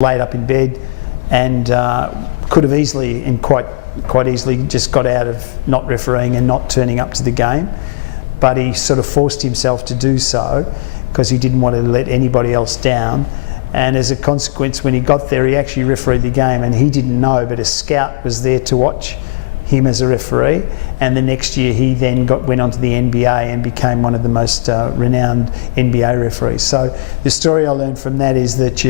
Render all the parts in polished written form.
laid up in bed and could have easily and quite easily just got out of not refereeing and not turning up to the game, but he sort of forced himself to do so because he didn't want to let anybody else down. And as a consequence, when he got there, he actually refereed the game, and he didn't know, but a scout was there to watch him as a referee. And the next year he then went on to the NBA and became one of the most renowned NBA referees. So the story I learned from that is that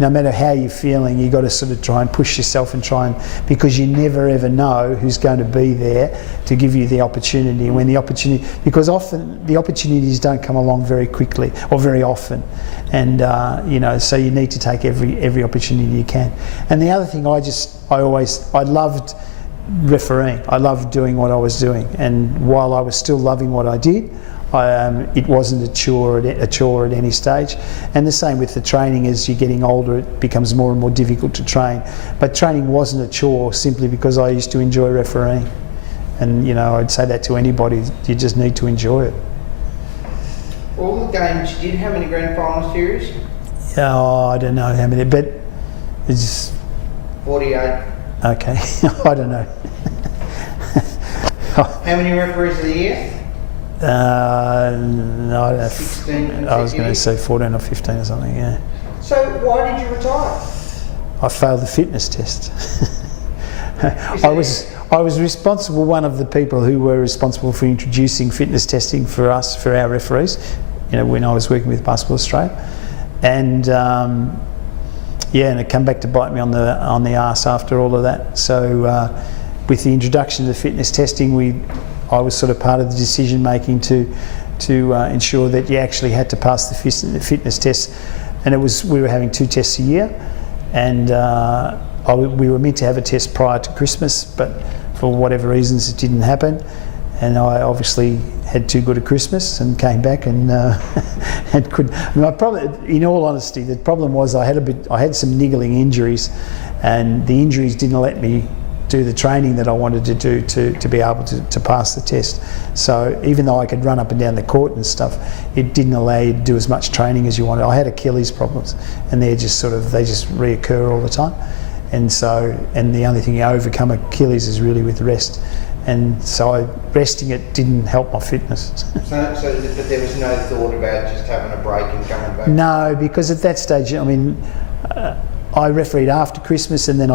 no matter how you're feeling, you've got to sort of try and push yourself and because you never ever know who's going to be there to give you the opportunity. When the opportunity, because often the opportunities don't come along very quickly or very often, and so you need to take every opportunity you can. And the other thing, I loved refereeing. I loved doing what I was doing, and while I was still loving what I did, it wasn't a chore at any stage. And the same with the training. As you're getting older, it becomes more and more difficult to train. But training wasn't a chore simply because I used to enjoy refereeing. And I'd say that to anybody. You just need to enjoy it. All the games you did, how many grand final series? I don't know how many, but it's 48. Okay, I don't know. How many referees of the year? No, 16. I was going to say 14 or 15 or something. Yeah. So why did you retire? I failed the fitness test. I was responsible. One of the people who were responsible for introducing fitness testing for our referees. When I was working with Basketball Australia, and and it came back to bite me on the arse after all of that. So with the introduction of the fitness testing, I was sort of part of the decision making to ensure that you actually had to pass the fitness test, and we were having 2 tests a year, and we were meant to have a test prior to Christmas, but for whatever reasons it didn't happen, and I obviously had too good a Christmas and came back and couldn't. In all honesty, the problem was I had some niggling injuries, and the injuries didn't let me do the training that I wanted to do to be able to pass the test. So even though I could run up and down the court and stuff, it didn't allow you to do as much training as you wanted. I had Achilles problems, and they just reoccur all the time. And the only thing you overcome Achilles is really with rest. And so resting it didn't help my fitness. But there was no thought about just having a break and coming back? No, because at that stage, I refereed after Christmas, and then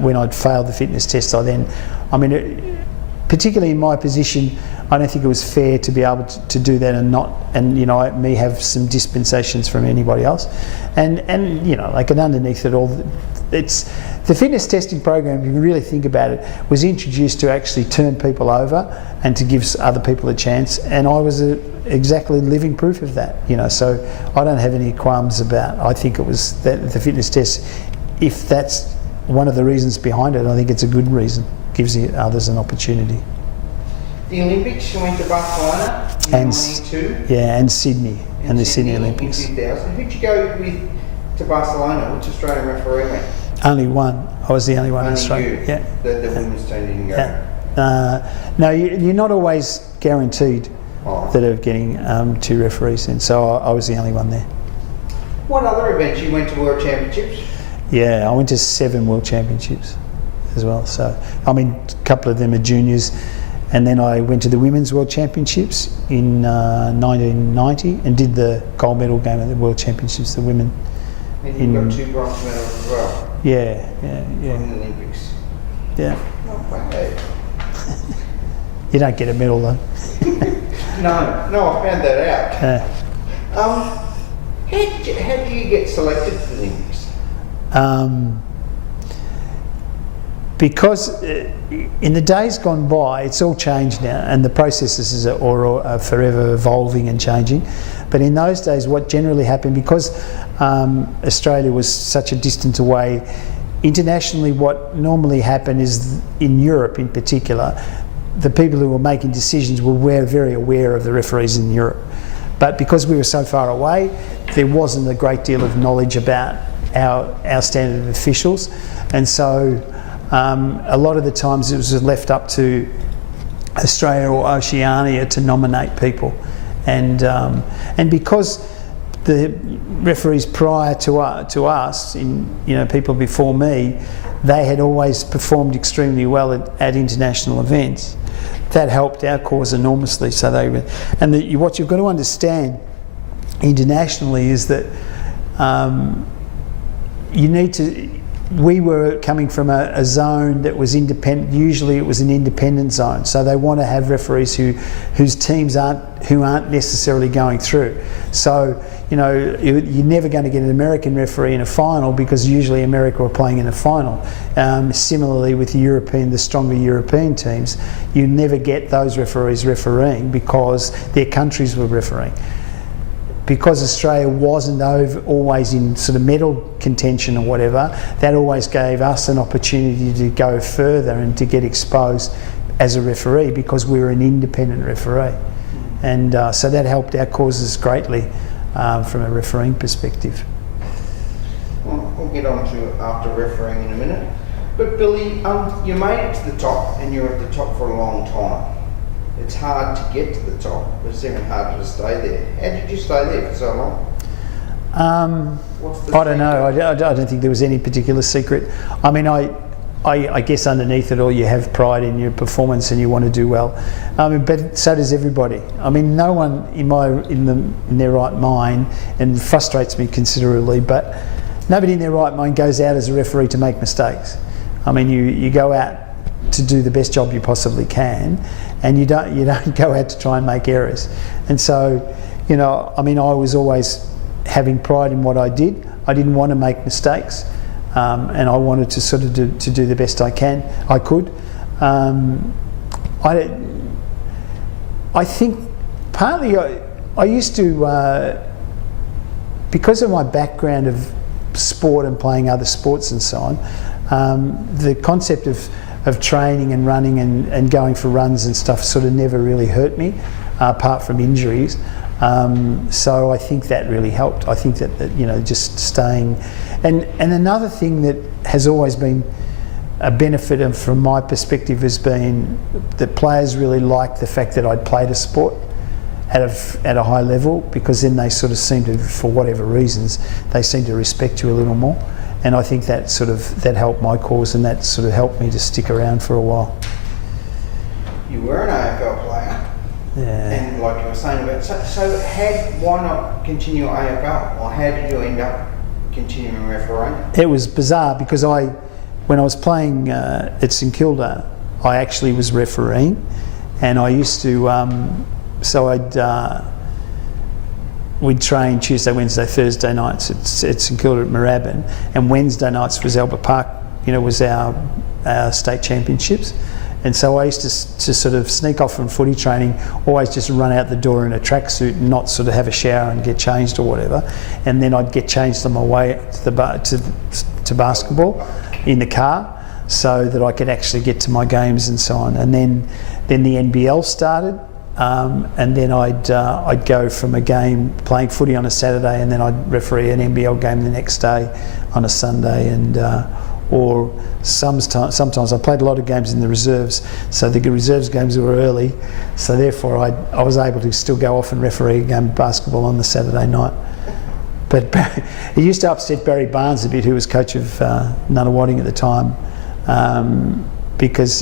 when I'd failed the fitness test, particularly in my position, I don't think it was fair to be able to do that and me have some dispensations from anybody else, and underneath it all, it's the fitness testing program. If you really think about it, was introduced to actually turn people over and to give other people a chance, and I was exactly living proof of that. So I don't have any qualms about. I think it was that the fitness test. If that's one of the reasons behind it, I think it's a good reason. Gives the others an opportunity. The Olympics, you went to Barcelona in 92? Yeah, and Sydney, and the Sydney Olympics. In 2000. Who'd you go with to Barcelona? Which Australian referee went? Only one. I was the only one in Australia. You? Yeah. The women's team didn't go? Yeah. No, you're not always guaranteed that of getting 2 referees in, so I was the only one there. What other events? You went to World Championships? Yeah, I went to 7 World Championships as well. So, a couple of them are juniors. And then I went to the Women's World Championships in 1990 and did the gold medal game at the World Championships, the women. And you got 2 bronze medals as well? Yeah. In the Olympics? Yeah. Not bad. You don't get a medal though. No, I found that out. How do you get selected for the Olympics? Because in the days gone by, it's all changed now, and the processes are forever evolving and changing. But in those days, what generally happened, because Australia was such a distance away, internationally what normally happened is, in Europe in particular, the people who were making decisions were very aware of the referees in Europe. But because we were so far away, there wasn't a great deal of knowledge about our standard of officials, and so a lot of the times it was left up to Australia or Oceania to nominate people, and because the referees prior to us, people before me, they had always performed extremely well at international events. That helped our cause enormously. So what you've got to understand internationally is that we were coming from a zone that was independent. Usually it was an independent zone, so they want to have referees whose teams aren't necessarily going through. So you're never going to get an American referee in a final because usually America are playing in a final. Similarly with the stronger European teams, you never get those referees refereeing because their countries were refereeing. Because Australia wasn't always in sort of medal contention or whatever, that always gave us an opportunity to go further and to get exposed as a referee because we were an independent referee. And so that helped our causes greatly from a refereeing perspective. Well, we'll get on to after refereeing in a minute. But Billy, you made it to the top and you're at the top for a long time. It's hard to get to the top, but it's even harder to stay there. How did you stay there for so long? I don't know. I don't think there was any particular secret. I mean, I guess underneath it all you have pride in your performance and you want to do well. But so does everybody. I mean, no one in their right mind, and frustrates me considerably, but nobody in their right mind goes out as a referee to make mistakes. I mean, you go out to do the best job you possibly can, and you don't go out to try and make errors. And so, I mean, I was always having pride in what I did. I didn't want to make mistakes, and I wanted to sort of do the best I could. I think partly I used to, because of my background of sport and playing other sports and so on, the concept of training and running and going for runs and stuff sort of never really hurt me, apart from injuries. So I think that really helped. I think that just staying, and another thing that has always been a benefit from my perspective has been that players really like the fact that I'd played a sport at a high level, because then they sort of seem to, for whatever reasons, they seem to respect you a little more. And I think that helped my cause, and that sort of helped me to stick around for a while. You were an AFL player, and like you were saying about, so why not continue AFL, or how did you end up continuing refereeing? It was bizarre because when I was playing at St Kilda, I actually was refereeing, and I used to, we'd train Tuesday, Wednesday, Thursday nights at St Kilda at Moorabbin, and Wednesday nights was Albert Park, was our state championships. And so I used to sort of sneak off from footy training, always just run out the door in a tracksuit and not sort of have a shower and get changed or whatever. And then I'd get changed on my way to basketball in the car, so that I could actually get to my games and so on. And then the NBL started. And then I'd go from a game playing footy on a Saturday, and then I'd referee an NBL game the next day on a Sunday, and or sometimes I played a lot of games in the reserves, so the reserves games were early, so therefore I was able to still go off and referee a game of basketball on the Saturday night. But it used to upset Barry Barnes a bit, who was coach of Nunawading at the time, because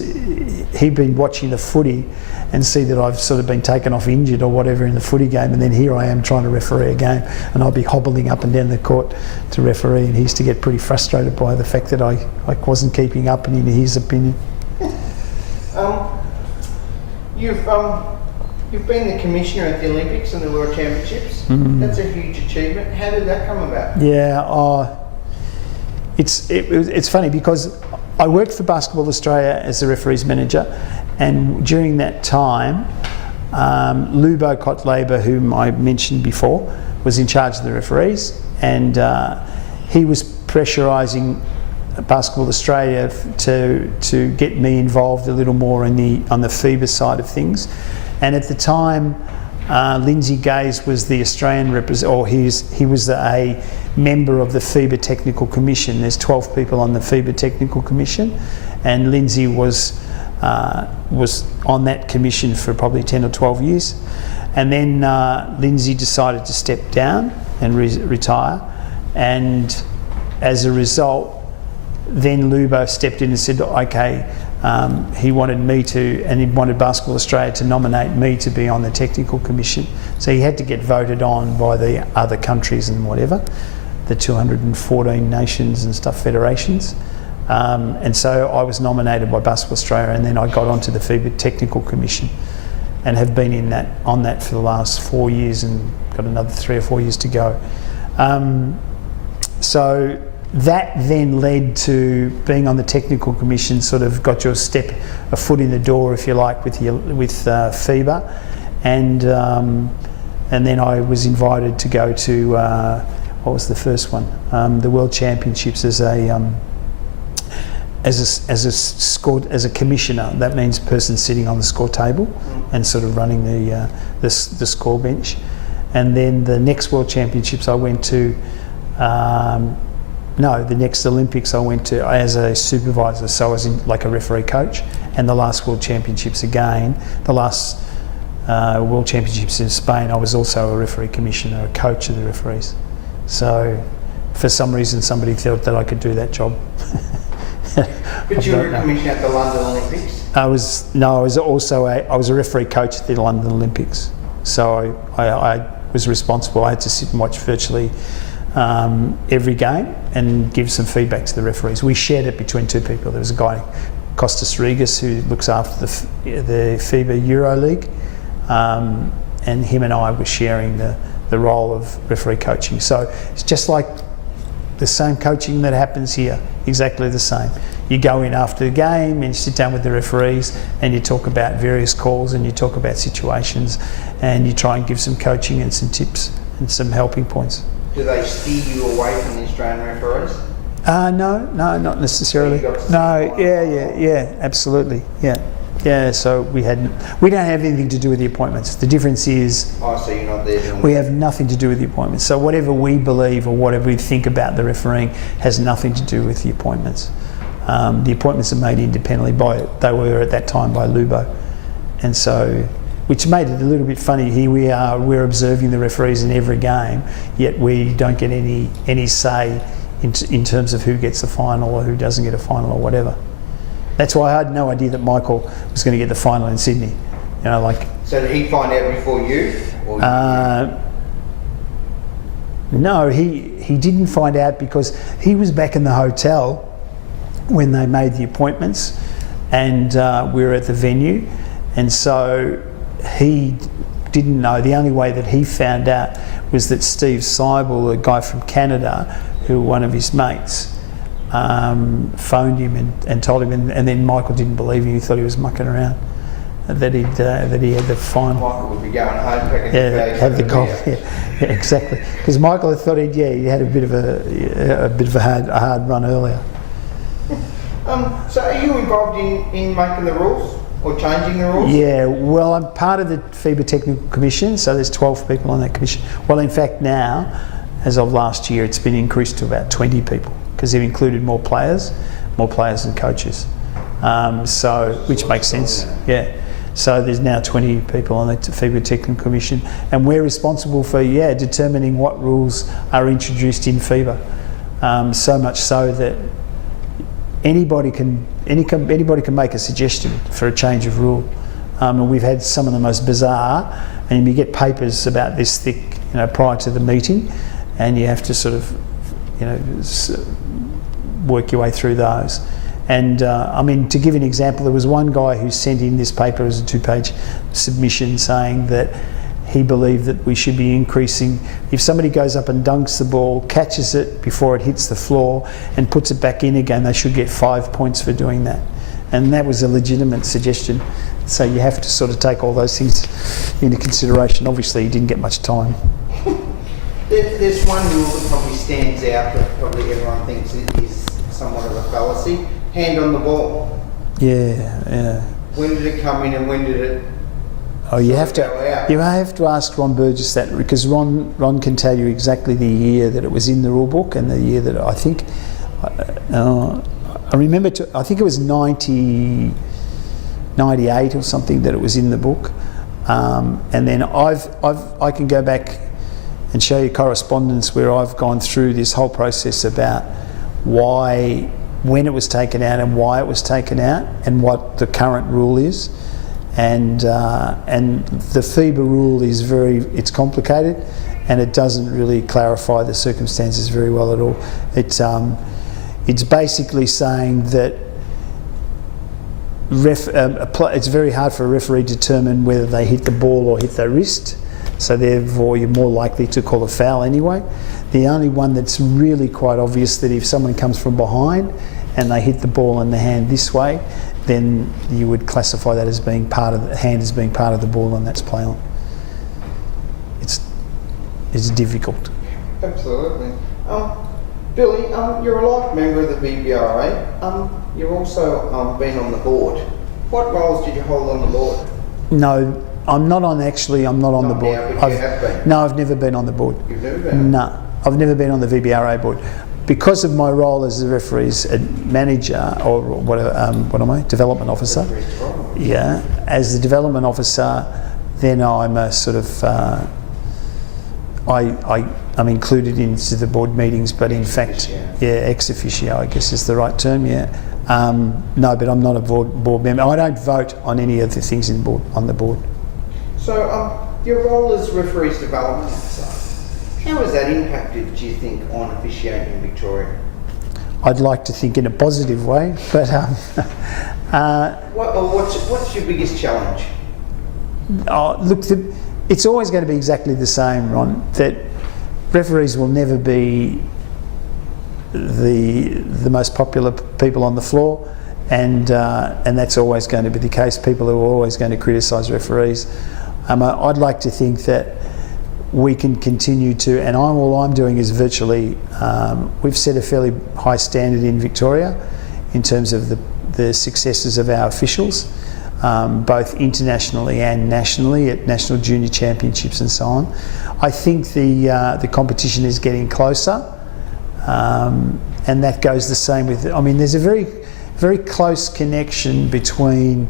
he'd been watching the footy and see that I've sort of been taken off injured or whatever in the footy game, and then here I am trying to referee a game, and I'll be hobbling up and down the court to referee, and he used to get pretty frustrated by the fact that I wasn't keeping up in his opinion. You've been the commissioner at the Olympics and the World Championships. Mm-hmm. That's a huge achievement. How did that come about? Yeah, it's funny because I worked for Basketball Australia as the referees manager, and during that time, Lubo Kotleba, whom I mentioned before, was in charge of the referees, and he was pressurising Basketball Australia to get me involved a little more on the FIBA side of things. And at the time, Lindsay Gaze was the Australian representative, or he was a member of the FIBA Technical Commission. There's 12 people on the FIBA Technical Commission, and Lindsay was on that commission for probably 10 or 12 years. And then Lindsay decided to step down, and retire. And as a result, then Lubo stepped in and said, okay, he wanted me to, and he wanted Basketball Australia to nominate me to be on the technical commission. So he had to get voted on by the other countries and whatever, the 214 nations and stuff, federations. And so I was nominated by Basketball Australia, and then I got onto the FIBA Technical Commission and have been on that for the last 4 years and got another 3 or 4 years to go. So that then led to being on the technical commission, sort of got your a foot in the door, if you like, with FIBA, and then I was invited to go to what was the first one, the World Championships as a commissioner. That means person sitting on the score table and sort of running the score bench. And then the next World Championships I went to. The next Olympics I went to as a supervisor, so I was like a referee coach. And the last World Championships again, the last World Championships in Spain, I was also a referee commissioner, a coach of the referees. So for some reason somebody thought that I could do that job. But you were a commissioner at the London Olympics? I was a referee coach at the London Olympics. So I was responsible. I had to sit and watch virtually every game and give some feedback to the referees. We shared it between two people. There was a guy, Costas Rigas, who looks after the FIBA Euro League, and him and I were sharing the role of referee coaching. So it's just like the same coaching that happens here, exactly the same. You go in after the game and you sit down with the referees and you talk about various calls and you talk about situations and you try and give some coaching and some tips and some helping points. Do they steer you away from the Australian referees? No, not necessarily. No, yeah, absolutely, yeah. So we don't have anything to do with the appointments. The difference is, so you're not there doing we have nothing to do with the appointments. So whatever we believe or whatever we think about the refereeing has nothing to do with the appointments. The appointments are made independently they were at that time by Lubo, and so, which made it a little bit funny. Here we're observing the referees in every game, yet we don't get any say in terms of who gets the final or who doesn't get a final or whatever. That's why I had no idea that Michael was going to get the final in Sydney. So did he find out before you? Or no, he didn't find out because he was back in the hotel when they made the appointments, and we were at the venue, and so he didn't know. The only way that he found out was that Steve Seibel, a guy from Canada, who one of his mates, phoned him and told him, and then Michael didn't believe him. He thought he was mucking around, that he had the final. Michael would be going home packing his bags. Have the golf. Yeah, exactly. Because Michael had thought he had a bit of a hard run earlier. So are you involved in making the rules or changing the rules? Yeah, well, I'm part of the FIBA Technical Commission, so there's 12 people on that commission. Well, in fact, now, as of last year, it's been increased to about 20 people because they've included more players and coaches. Which makes sense. Yeah. So there's now 20 people on the FIBA Technical Commission, and we're responsible for determining what rules are introduced in FIBA. So much so that anybody can make a suggestion for a change of rule, and we've had some of the most bizarre. And you get papers about this thick, prior to the meeting, and you have to sort of, work your way through those. And to give an example, there was one guy who sent in this paper as a 2-page submission saying that he believed that we should be increasing, if somebody goes up and dunks the ball, catches it before it hits the floor and puts it back in again, they should get 5 points for doing that. And that was a legitimate suggestion. So you have to sort of take all those things into consideration. Obviously he didn't get much time. There's one rule that probably stands out that probably everyone thinks is somewhat of a fallacy. Hand on the ball. Yeah. When did it come in and when did it you have to ask Ron Burgess that, because Ron can tell you exactly the year that it was in the rule book and the year that I think I remember I think it was 98 or something that it was in the book, and then I can go back and show you correspondence where I've gone through this whole process about why, when it was taken out and why it was taken out, and what the current rule is. And the FIBA rule is it's complicated, and it doesn't really clarify the circumstances very well at all. It's basically saying that it's very hard for a referee to determine whether they hit the ball or hit their wrist, so therefore you're more likely to call a foul anyway. The only one that's really quite obvious, that if someone comes from behind and they hit the ball in the hand this way, then you would classify that as being part of the hand, as being part of the ball, and that's play on. It's difficult. Absolutely. Billy, you're a life member of the BBRA. You've also been on the board. What roles did you hold on the board? No, I'm not on the board. Now, but you have been. No, I've never been on the board. You've never been? No, I've never been on the VBRA board. Because of my role as the referee's manager, or what am I? Development officer. Yeah, as the development officer, then I'm a sort of I'm included into the board meetings, but in fact, ex officio, I guess is the right term. Yeah. No, but I'm not a board member. I don't vote on any of the things on the board. So, your role as referee's development officer, how has that impacted, do you think, on officiating in Victoria? I'd like to think in a positive way, but what's your biggest challenge? Look, it's always going to be exactly the same, Ron. That referees will never be the most popular people on the floor, and that's always going to be the case. People are always going to criticise referees. I'd like to think that we can continue to, and all I'm doing is virtually, we've set a fairly high standard in Victoria in terms of the successes of our officials, both internationally and nationally at national junior championships and so on. I think the competition is getting closer, and that goes the same with, there's a very, very close connection between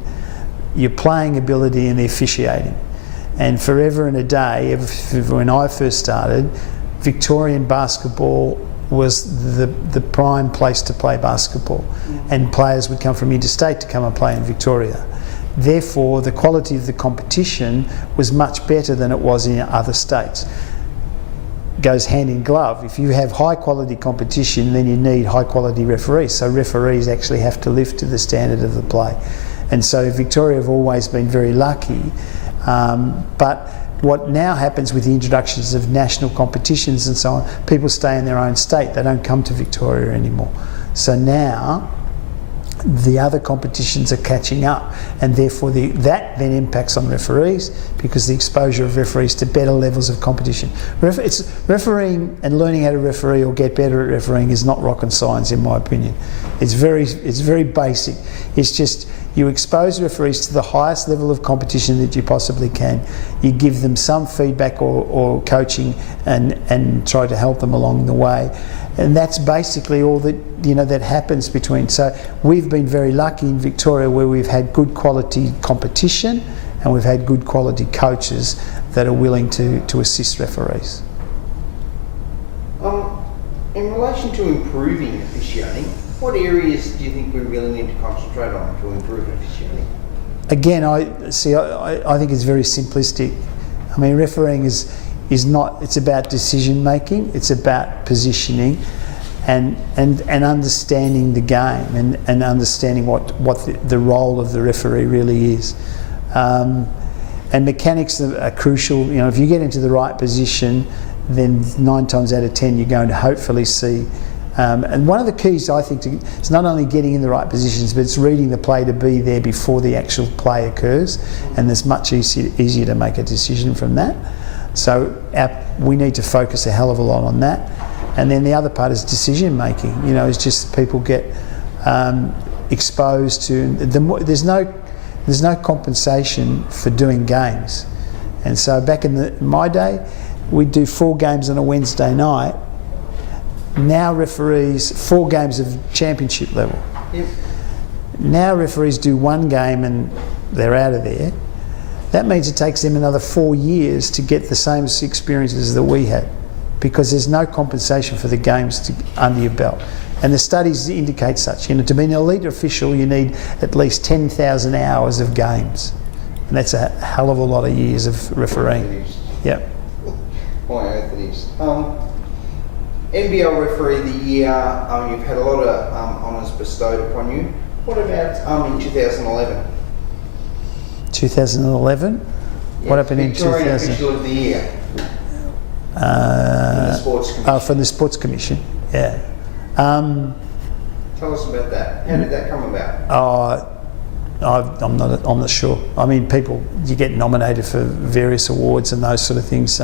your playing ability and the officiating. And forever and a day, when I first started, Victorian basketball was the prime place to play basketball, and players would come from interstate to come and play in Victoria. Therefore, the quality of the competition was much better than it was in other states. Goes hand in glove. If you have high quality competition, then you need high quality referees. So referees actually have to lift to the standard of the play. And so Victoria have always been very lucky. But what now happens with the introductions of national competitions and so on, people stay in their own state. They don't come to Victoria anymore. So now the other competitions are catching up, and therefore that then impacts on referees, because the exposure of referees to better levels of competition. Refereeing and learning how to referee or get better at refereeing is not rocket science, in my opinion. It's very basic. It's just you expose referees to the highest level of competition that you possibly can. You give them some feedback or coaching and try to help them along the way. And that's basically all that happens between. So we've been very lucky in Victoria, where we've had good quality competition and we've had good quality coaches that are willing to assist referees. In relation to improving officiating, what areas do you think we really need to concentrate on to improve officiating? Again, I think it's very simplistic. Refereeing is not, it's about decision making, it's about positioning and understanding the game and understanding what the role of the referee really is. And mechanics are crucial. If you get into the right position, then 9 times out of 10 you're going to hopefully see. And one of the keys, I think, is not only getting in the right positions, but it's reading the play to be there before the actual play occurs, and it's much easier to make a decision from that. So we need to focus a hell of a lot on that. And then the other part is decision making. It's just people get exposed to there's no compensation for doing games. And so back in my day, we'd do 4 games on a Wednesday night. Now referees, 4 games of championship level. Yep. Now referees do 1 game and they're out of there. That means it takes them another 4 years to get the same experiences that we had. because there's no compensation for the games under your belt. And the studies indicate such. You know, to be an elite official, you need at least 10,000 hours of games. And that's a hell of a lot of years of refereeing. Yep. My oath it is. NBL Referee of the Year, you've had a lot of honours bestowed upon you. What about in 2011? 2011? What happened in Victorian 2000? Official of the Year. From the Sports Commission. Oh, from the Sports Commission, yeah. Tell us about that. How did that come about? I'm not sure. I mean, you get nominated for various awards and those sort of things.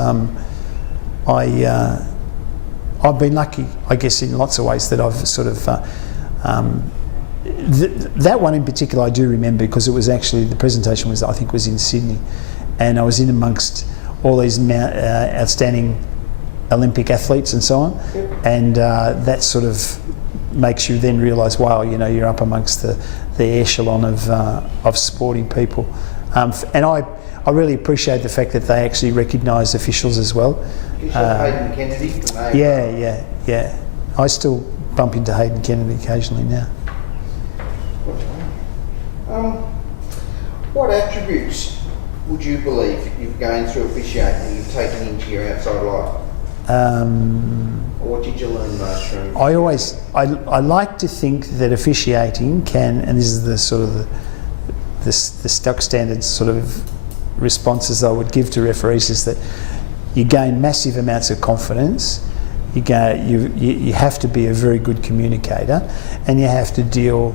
I've been lucky, I guess, in lots of ways that I've sort of. That one in particular, I do remember because it was actually the presentation was in Sydney, and I was in amongst all these outstanding Olympic athletes and so on, and that sort of makes you then realise, wow, you know, you're up amongst the echelon of sporting people, and I really appreciate the fact that they actually recognise officials as well. You saw Hayden Kennedy from AFL. Yeah. I still bump into Hayden Kennedy occasionally now. What attributes would you believe you've gained through officiating and you've taken into your outside life? Or what did you learn most from? I like to think that officiating can, and this is the sort of the stock standard sort of responses I would give to referees, is that you gain massive amounts of confidence. You have to be a very good communicator, and you have to deal,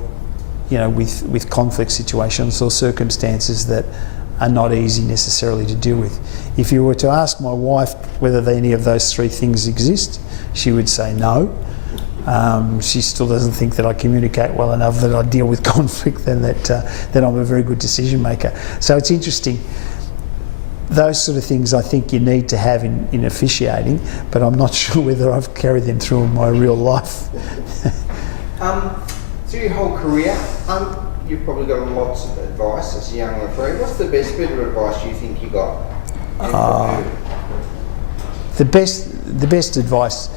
you know, with conflict situations or circumstances that are not easy necessarily to deal with. If you were to ask my wife whether any of those three things exist, she would say no. She still doesn't think that I communicate well enough, that I deal with conflict, and that I'm a very good decision maker. So it's interesting. Those sort of things I think you need to have in officiating, but I'm not sure whether I've carried them through in my real life. Through your whole career, you've probably got lots of advice as a young referee. What's the best bit of advice you think you got? The best advice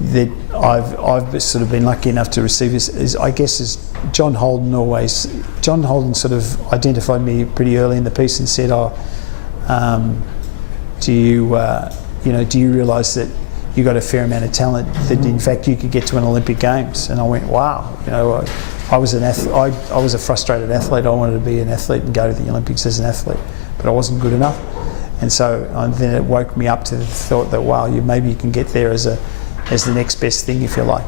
that I've sort of been lucky enough to receive is I guess is John Holden sort of identified me pretty early in the piece and said, do you realise that you got a fair amount of talent, that in fact you could get to an Olympic Games? And I went, wow, you know, I was a frustrated athlete. I wanted to be an athlete and go to the Olympics as an athlete, but I wasn't good enough. And so then it woke me up to the thought that, wow, maybe you can get there as the next best thing, if you like.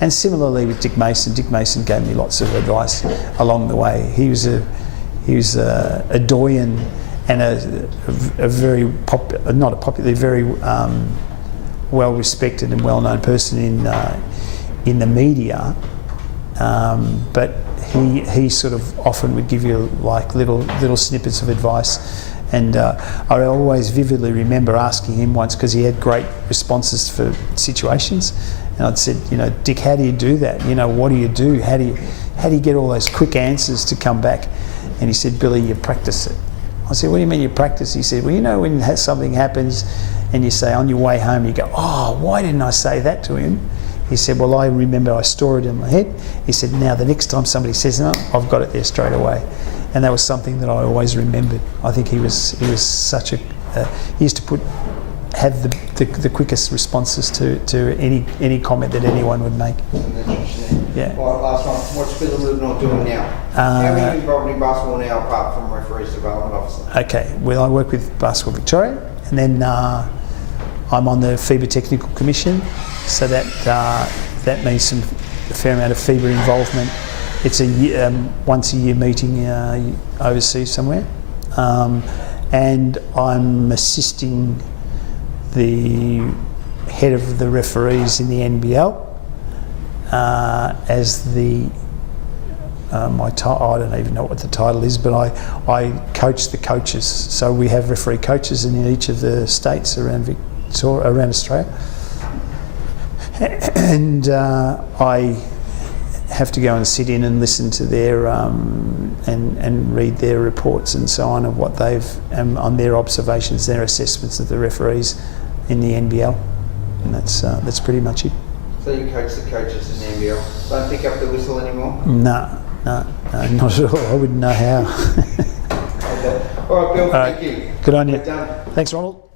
And similarly with Dick Mason. Dick Mason gave me lots of advice along the way. He was a doyen and a very very well respected and well known person in the media, but he sort of often would give you like little snippets of advice. And I always vividly remember asking him once, because he had great responses for situations, and I'd said, you know, Dick, how do you do that? You know, what do you do? How do you get all those quick answers to come back? And he said, Billy, you practice it. I said, what do you mean you practice? He said, well, you know, when something happens and you say on your way home, you go, oh, why didn't I say that to him? He said, well, I remember I store it in my head. He said, now the next time somebody says no, I've got it there straight away. And that was something that I always remembered. I think he was such a he used to have the quickest responses to any comment that anyone would make. Yeah. All right, last one. What's Billy Lubnall doing now? How are you involved in basketball now, apart from referees development officer? Okay. Well, I work with Basketball Victoria, and then I'm on the FIBA Technical Commission, so that means a fair amount of FIBA involvement. It's a once a year meeting overseas somewhere, and I'm assisting the head of the referees in the NBL as the I don't even know what the title is, but I coach the coaches. So we have referee coaches in each of the states around Australia, and I have to go and sit in and listen to their and read their reports and so on of what they've on their observations, their assessments of the referees in the NBL. And that's pretty much it. So you coach the coaches in the NBL. Don't pick up the whistle anymore? No, not at all. I wouldn't know how. Okay. All right, Bill, thank you. Good on you. We're done. Thanks, Ronald.